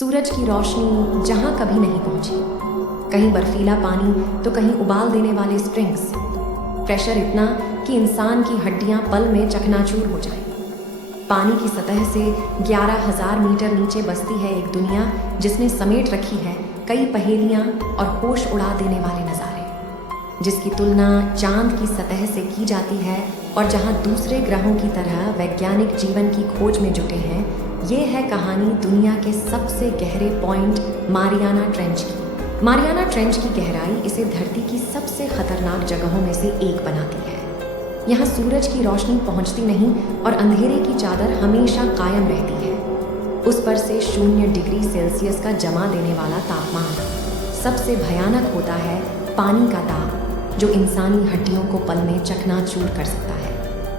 सूरज की रोशनी जहां कभी नहीं पहुंची, कहीं बर्फीला पानी तो कहीं उबाल देने वाले स्प्रिंग्स। प्रेशर इतना कि इंसान की हड्डियां पल में चकनाचूर हो जाए। पानी की सतह से 11,000 मीटर नीचे बसती है एक दुनिया जिसने समेट रखी है कई पहेलियां और होश उड़ा देने वाले नज़ारे, जिसकी तुलना चांद की सतह से की जाती है और जहां दूसरे ग्रहों की तरह वैज्ञानिक जीवन की खोज में जुटे हैं। ये है कहानी दुनिया के सबसे गहरे पॉइंट मारियाना ट्रेंच की। मारियाना ट्रेंच की गहराई इसे धरती की सबसे खतरनाक जगहों में से एक बनाती है। यहाँ सूरज की रोशनी पहुँचती नहीं और अंधेरे की चादर हमेशा कायम रहती है। उस पर से 0 डिग्री सेल्सियस का जमा देने वाला तापमान। सबसे भयानक होता है पानी का दाब, जो इंसानी हड्डियों को पल में चकनाचूर कर सकता है।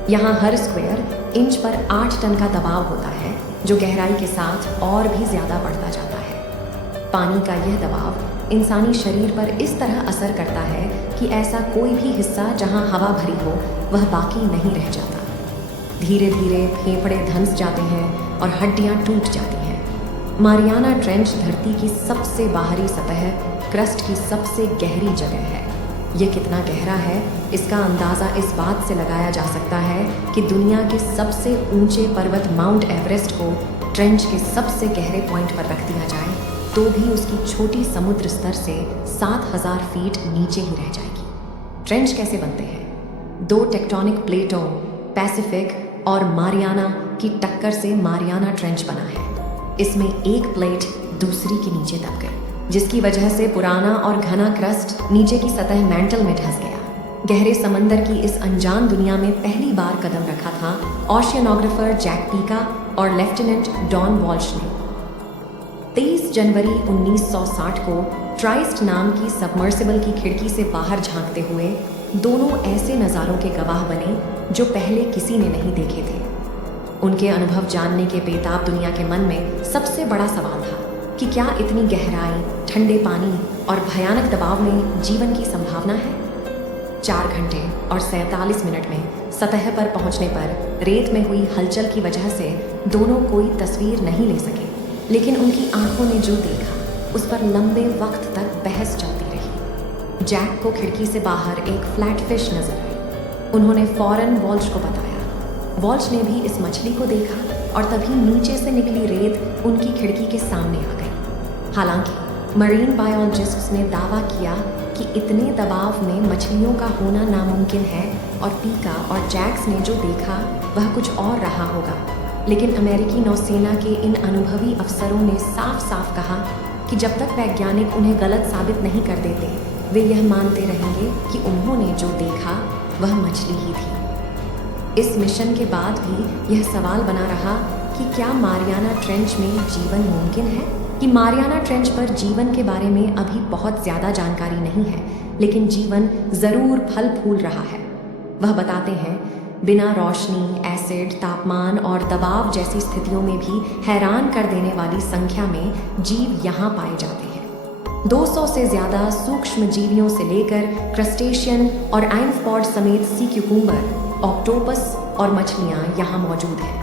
यहाँ हर स्क्वायर इंच पर 8 टन का दबाव होता है, जो गहराई के साथ और भी ज़्यादा बढ़ता जाता है। पानी का यह दबाव इंसानी शरीर पर इस तरह असर करता है कि ऐसा कोई भी हिस्सा जहाँ हवा भरी हो वह बाकी नहीं रह जाता। धीरे धीरे फेफड़े धंस जाते हैं और हड्डियाँ टूट जाती हैं। मारियाना ट्रेंच धरती की सबसे बाहरी सतह, क्रस्ट की सबसे गहरी जगह है। ये कितना गहरा है इसका अंदाज़ा इस बात से लगाया जा सकता है कि दुनिया के सबसे ऊंचे पर्वत माउंट एवरेस्ट को ट्रेंच के सबसे गहरे पॉइंट पर रख दिया जाए तो भी उसकी छोटी समुद्र स्तर से 7,000 फीट नीचे ही रह जाएगी। ट्रेंच कैसे बनते हैं? 2 टेक्टोनिक प्लेटों, पैसिफिक और मारियाना की टक्कर से मारियाना ट्रेंच बना है। इसमें एक प्लेट दूसरी के नीचे दब गई, जिसकी वजह से पुराना और घना क्रस्ट नीचे की सतह मैंटल में धंस गया। गहरे समंदर की इस अनजान दुनिया में पहली बार कदम रखा था ओशियनोग्राफर जैक पीका और लेफ्टिनेंट डॉन वॉल्श ने। 23 जनवरी 1960 को ट्राइस्ट नाम की सबमर्सिबल की खिड़की से बाहर झांकते हुए दोनों ऐसे नज़ारों के गवाह बने जो पहले किसी ने नहीं देखे थे। उनके अनुभव जानने के बेताब दुनिया के मन में सबसे बड़ा सवाल था कि क्या इतनी गहराई, ठंडे पानी और भयानक दबाव में जीवन की संभावना है? 4 घंटे और 47 मिनट में सतह पर पहुंचने पर रेत में हुई हलचल की वजह से दोनों कोई तस्वीर नहीं ले सके, लेकिन उनकी आंखों ने जो देखा उस पर लंबे वक्त तक बहस चलती रही। जैक को खिड़की से बाहर एक फ्लैट फिश नजर आई। उन्होंने फौरन वॉल्श को बताया। वॉल्श ने भी इस मछली को देखा और तभी नीचे से निकली रेत उनकी खिड़की के सामने आ गई। हालांकि मरीन बायोलॉजिस्ट्स ने दावा किया कि इतने दबाव में मछलियों का होना नामुमकिन है और पीका और जैक्स ने जो देखा वह कुछ और रहा होगा। लेकिन अमेरिकी नौसेना के इन अनुभवी अफसरों ने साफ साफ कहा कि जब तक वैज्ञानिक उन्हें गलत साबित नहीं कर देते, वे यह मानते रहेंगे कि उन्होंने जो देखा वह मछली ही थी। इस मिशन के बाद भी यह सवाल बना रहा कि क्या मारियाना ट्रेंच में जीवन मुमकिन है? कि मारियाना ट्रेंच पर जीवन के बारे में अभी बहुत ज़्यादा जानकारी नहीं है, लेकिन जीवन ज़रूर फल फूल रहा है। वह बताते हैं, बिना रोशनी, एसिड, तापमान और दबाव जैसी स्थितियों में भी हैरान कर देने वाली संख्या में जीव यहाँ पाए जाते हैं। 200 से ज़्यादा सूक्ष्म जीवियों से लेकर क्रस्टेशियन और आइन्थपॉड समेत सी क्यूकुम्बर, ऑक्टोपस और मछलियाँ यहाँ मौजूद हैं।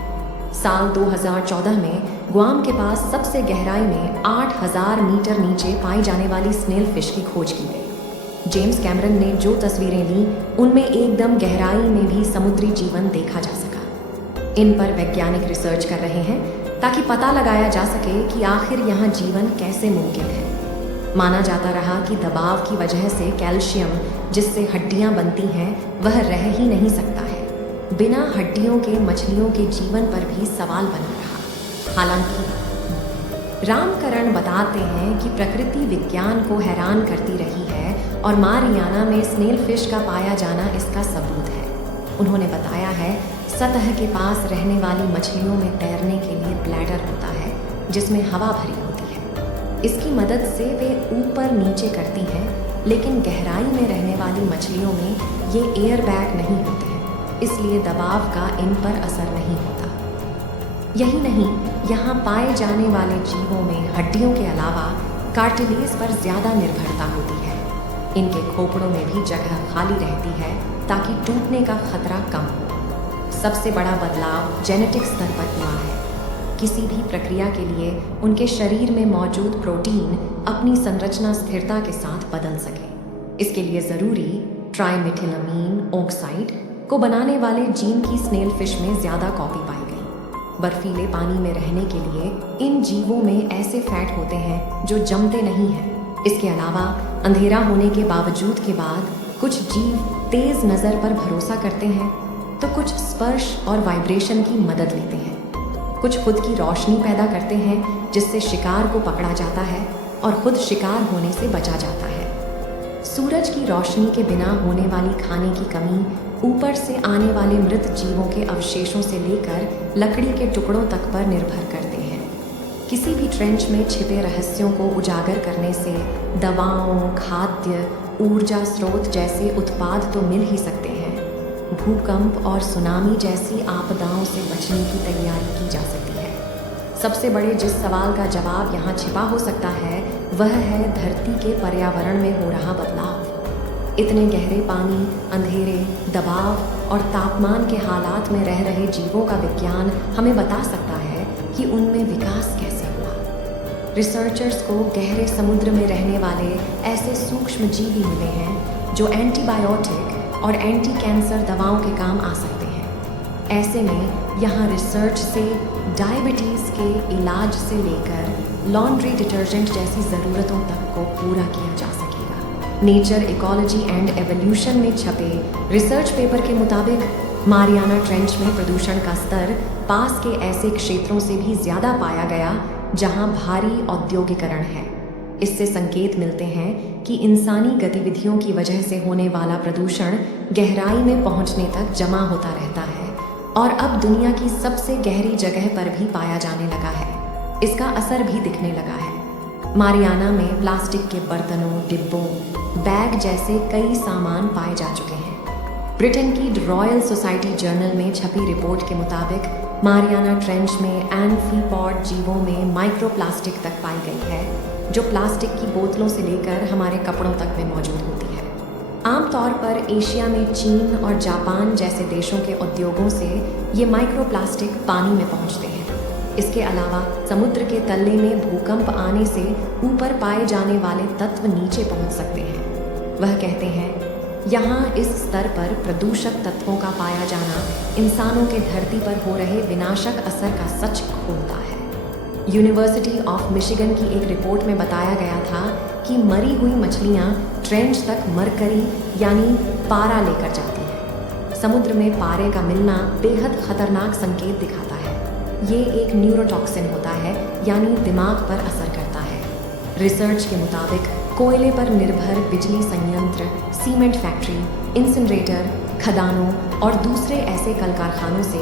साल 2014 में गुआम के पास सबसे गहराई में 8,000 मीटर नीचे पाई जाने वाली स्नेल फिश की खोज की गई। जेम्स कैमरन ने जो तस्वीरें ली उनमें एकदम गहराई में भी समुद्री जीवन देखा जा सका। इन पर वैज्ञानिक रिसर्च कर रहे हैं ताकि पता लगाया जा सके कि आखिर यहाँ जीवन कैसे मुमकिन है। माना जाता रहा कि दबाव की वजह से कैल्शियम, जिससे हड्डियाँ बनती हैं, वह रह ही नहीं सकता है। बिना हड्डियों के मछलियों के जीवन पर भी सवाल बना रहा। हालांकि रामकरण बताते हैं कि प्रकृति विज्ञान को हैरान करती रही है और मारियाना में स्नेल फिश का पाया जाना इसका सबूत है। उन्होंने बताया है, सतह के पास रहने वाली मछलियों में तैरने के लिए ब्लैडर होता है जिसमें हवा भरी होती है। इसकी मदद से वे ऊपर नीचे करती हैं, लेकिन गहराई में रहने वाली मछलियों में ये एयर बैग नहीं होते हैं, इसलिए दबाव का इन पर असर नहीं होता। यही नहीं, यहाँ पाए जाने वाले जीवों में हड्डियों के अलावा कार्टिलेज पर ज़्यादा निर्भरता होती है। इनके खोपड़ों में भी जगह खाली रहती है ताकि टूटने का खतरा कम हो। सबसे बड़ा बदलाव जेनेटिक स्तर पर हुआ है। किसी भी प्रक्रिया के लिए उनके शरीर में मौजूद प्रोटीन अपनी संरचना स्थिरता के साथ बदल सके। इसके लिए ज़रूरी ट्राइमेथिलामीन ऑक्साइड को बनाने वाले जीन की स्नेल फिश में ज़्यादा कॉपी पाई गई। बर्फीले पानी में रहने के लिए इन जीवों में ऐसे फैट होते हैं जो जमते नहीं हैं। इसके अलावा अंधेरा होने के बावजूद के बाद कुछ जीव तेज नज़र पर भरोसा करते हैं, तो कुछ स्पर्श और वाइब्रेशन की मदद लेते हैं। कुछ खुद की रोशनी पैदा करते हैं जिससे शिकार को पकड़ा जाता है और खुद शिकार होने से बचा जाता है। सूरज की रोशनी के बिना होने वाली खाने की कमी ऊपर से आने वाले मृत जीवों के अवशेषों से लेकर लकड़ी के टुकड़ों तक पर निर्भर करते हैं। किसी भी ट्रेंच में छिपे रहस्यों को उजागर करने से दवाओं, खाद्य, ऊर्जा स्रोत जैसे उत्पाद तो मिल ही सकते हैं। भूकंप और सुनामी जैसी आपदाओं से बचने की तैयारी की जा सकती है। सबसे बड़े जिस सवाल का जवाब यहाँ छिपा हो सकता है वह है धरती के पर्यावरण में हो रहा बदलाव। इतने गहरे पानी, अंधेरे, दबाव और तापमान के हालात में रह रहे जीवों का विज्ञान हमें बता सकता है कि उनमें विकास कैसे हुआ। रिसर्चर्स को गहरे समुद्र में रहने वाले ऐसे सूक्ष्म जीवी मिले हैं जो एंटीबायोटिक और एंटी कैंसर दवाओं के काम आ सकते हैं। ऐसे में यहाँ रिसर्च से डायबिटीज़ के इलाज से लेकर लॉन्ड्री डिटर्जेंट जैसी ज़रूरतों तक को पूरा किया जा सकेगा। नेचर इकोलॉजी एंड एवोल्यूशन में छपे रिसर्च पेपर के मुताबिक मारियाना ट्रेंच में प्रदूषण का स्तर पास के ऐसे क्षेत्रों से भी ज़्यादा पाया गया जहाँ भारी औद्योगिकरण है। इससे संकेत मिलते हैं कि इंसानी गतिविधियों की वजह से होने वाला प्रदूषण गहराई में पहुंचने तक जमा होता रहता है और अब दुनिया की सबसे गहरी जगह पर भी पाया जाने लगा है। इसका असर भी दिखने लगा है। मारियाना में प्लास्टिक के बर्तनों, डिब्बों, बैग जैसे कई सामान पाए जा चुके हैं। ब्रिटेन की रॉयल सोसाइटी जर्नल में छपी रिपोर्ट के मुताबिक मारियाना ट्रेंच में एम्फीपॉड जीवों में माइक्रोप्लास्टिक तक पाई गई है, जो प्लास्टिक की बोतलों से लेकर हमारे कपड़ों तक में मौजूद होती है। आमतौर पर एशिया में चीन और जापान जैसे देशों के उद्योगों से ये माइक्रोप्लास्टिक पानी में पहुंचते हैं। इसके अलावा समुद्र के तले में भूकंप आने से ऊपर पाए जाने वाले तत्व नीचे पहुंच सकते हैं। वह कहते हैं, यहाँ इस स्तर पर प्रदूषक तत्वों का पाया जाना इंसानों के धरती पर हो रहे विनाशक असर का सच खोलता है। यूनिवर्सिटी ऑफ मिशिगन की एक रिपोर्ट में बताया गया था कि मरी हुई मछलियाँ ट्रेंच तक मरकरी यानी पारा लेकर जाती हैं। समुद्र में पारे का मिलना बेहद खतरनाक संकेत दिखाता है। ये एक न्यूरोटॉक्सिन होता है यानी दिमाग पर असर करता है। रिसर्च के मुताबिक कोयले पर निर्भर बिजली संयंत्र, सीमेंट फैक्ट्री, इंसिनरेटर, खदानों और दूसरे ऐसे कल कारखानों से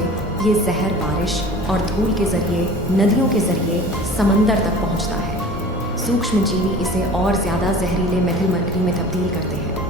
ये जहर बारिश और धूल के जरिए, नदियों के जरिए समंदर तक पहुंचता है। सूक्ष्म जीवी इसे और ज़्यादा जहरीले मेथिल मरकरी में तब्दील करते हैं।